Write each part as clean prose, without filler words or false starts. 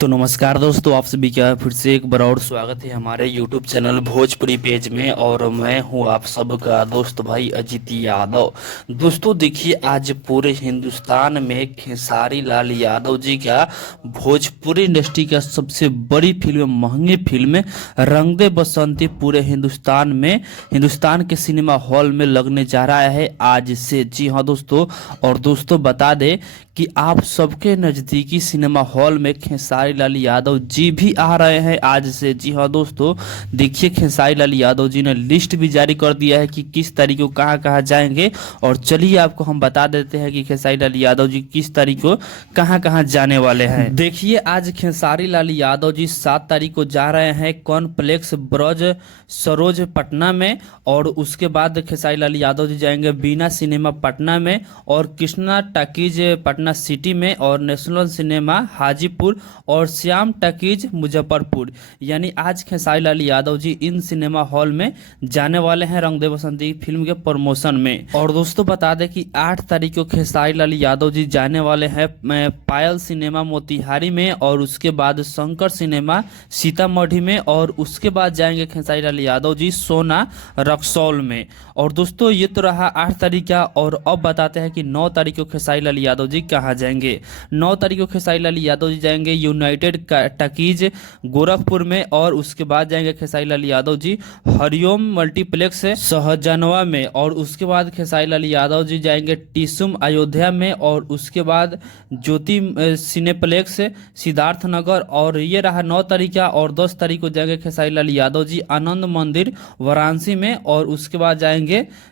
तो नमस्कार दोस्तों, आप सभी का फिर से एक बार और स्वागत है हमारे YouTube चैनल भोजपुरी पेज में। और मैं हूं आप सबका दोस्त भाई अजीत यादव। दोस्तों देखिए, आज पूरे हिंदुस्तान में खेसारी लाल यादव जी का भोजपुरी इंडस्ट्री का सबसे बड़ी फिल्म, महंगी फिल्म रंग दे बसंती पूरे हिंदुस्तान के सिनेमा हॉल में लगने जा रहा है आज से। जी हाँ दोस्तों, और दोस्तों बता दें कि आप सबके नज़दीकी सिनेमा हॉल में खेसारी लाल यादव जी भी आ रहे हैं आज से। जी हाँ दोस्तों, देखिए खेसारी लाल यादव जी ने लिस्ट भी जारी कर दिया है कि किस तारीख को कहाँ कहाँ जाएंगे। और चलिए आपको हम बता देते हैं कि खेसारी लाल यादव जी किस तारीख को कहाँ कहाँ जाने वाले हैं। देखिए, आज खेसारी लाल यादव जी 7 तारीख को जा रहे हैं कॉर्नफ्लेक्स ब्रज सरोज पटना में। और उसके बाद खेसारी लाल यादव जी जाएंगे बीना सिनेमा पटना में, और कृष्णा टॉकीज पटना सिटी में, और नेशनल सिनेमा हाजीपुर, और श्याम टॉकीज मुजफ्फरपुर। यानी आज Khesari Lal Yadav ji in cinema hall में जाने वाले हैं रंग दे बसंती फिल्म के प्रमोशन में। और दोस्तों बता दें कि 8 तारीख को खेसारी लाल यादव जी जाने वाले हैं पायल सिनेमा मोतिहारी में, और उसके बाद शंकर सिनेमा सीतामढ़ी में, और उसके बाद जाएंगे खेसारी लाल यादव जी सोना रक्सौल में। और दोस्तों ये तो रहा 8 तारीख का। और अब बताते हैं कि 9 तारीख को खेसारी लाल यादव जी कहाँ जाएंगे। 9 तारीख को खेसारी लाल यादव जी जाएंगे यूनाइटेड टॉकीज गोरखपुर में, और उसके बाद जाएंगे खेसारी लाल यादव जी हरिओम मल्टीप्लेक्स सहजनवा में, और उसके बाद खेसारी लाल यादव जी जाएंगे टिसुम अयोध्या में, और उसके बाद ज्योति सिनेप्लेक्स सिद्धार्थ नगर। और ये रहा 9 तारीख का। और 10 तारीख को जाएंगे खेसारी लाल यादव जी आनंद मंदिर वाराणसी में, और उसके बाद जाएंगे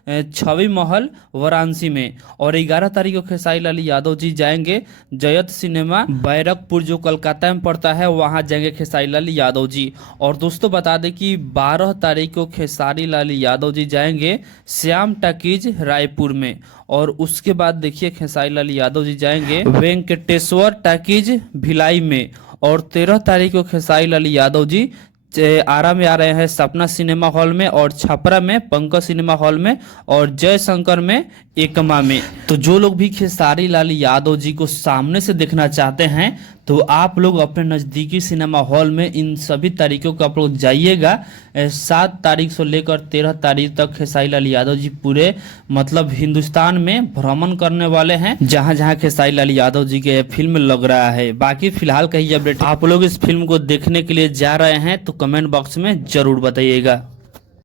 छवि महल वाराणसी में। और 11 तारीख को खेसारी लाल यादव जी जाएंगे जयत सिनेमा बैरकपुर जो कोलकाता में पड़ता है, वहां जाएंगे खेसारी लाल यादव जी। और दोस्तों बता दें कि 12 तारीख को खेसारी लाल यादव जी जाएंगे श्याम टॉकीज रायपुर में, और उसके बाद देखिए खेसारी लाल यादव जी जाएंगे वेंकटेश्वर टॉकीज भिलाई में। और 13 तारीख को खेसारी लाल यादव जी आरा में आ रहे हैं सपना सिनेमा हॉल में, और छपरा में पंकज सिनेमा हॉल में, और जयशंकर में एकमा में। तो जो लोग भी खेसारी लाल यादव जी को सामने से देखना चाहते हैं तो आप लोग अपने नज़दीकी सिनेमा हॉल में इन सभी तारीखों को आप लोग जाइएगा। 7 तारीख से लेकर 13 तारीख तक खेसारी लाल यादव जी पूरे मतलब हिंदुस्तान में भ्रमण करने वाले हैं, जहां जहां खेसारी लाल यादव जी के फिल्म लग रहा है। बाकी फिलहाल कहीं अपडेट आप लोग इस फिल्म को देखने के लिए जा रहे हैं तो कमेंट बॉक्स में जरूर बताइएगा।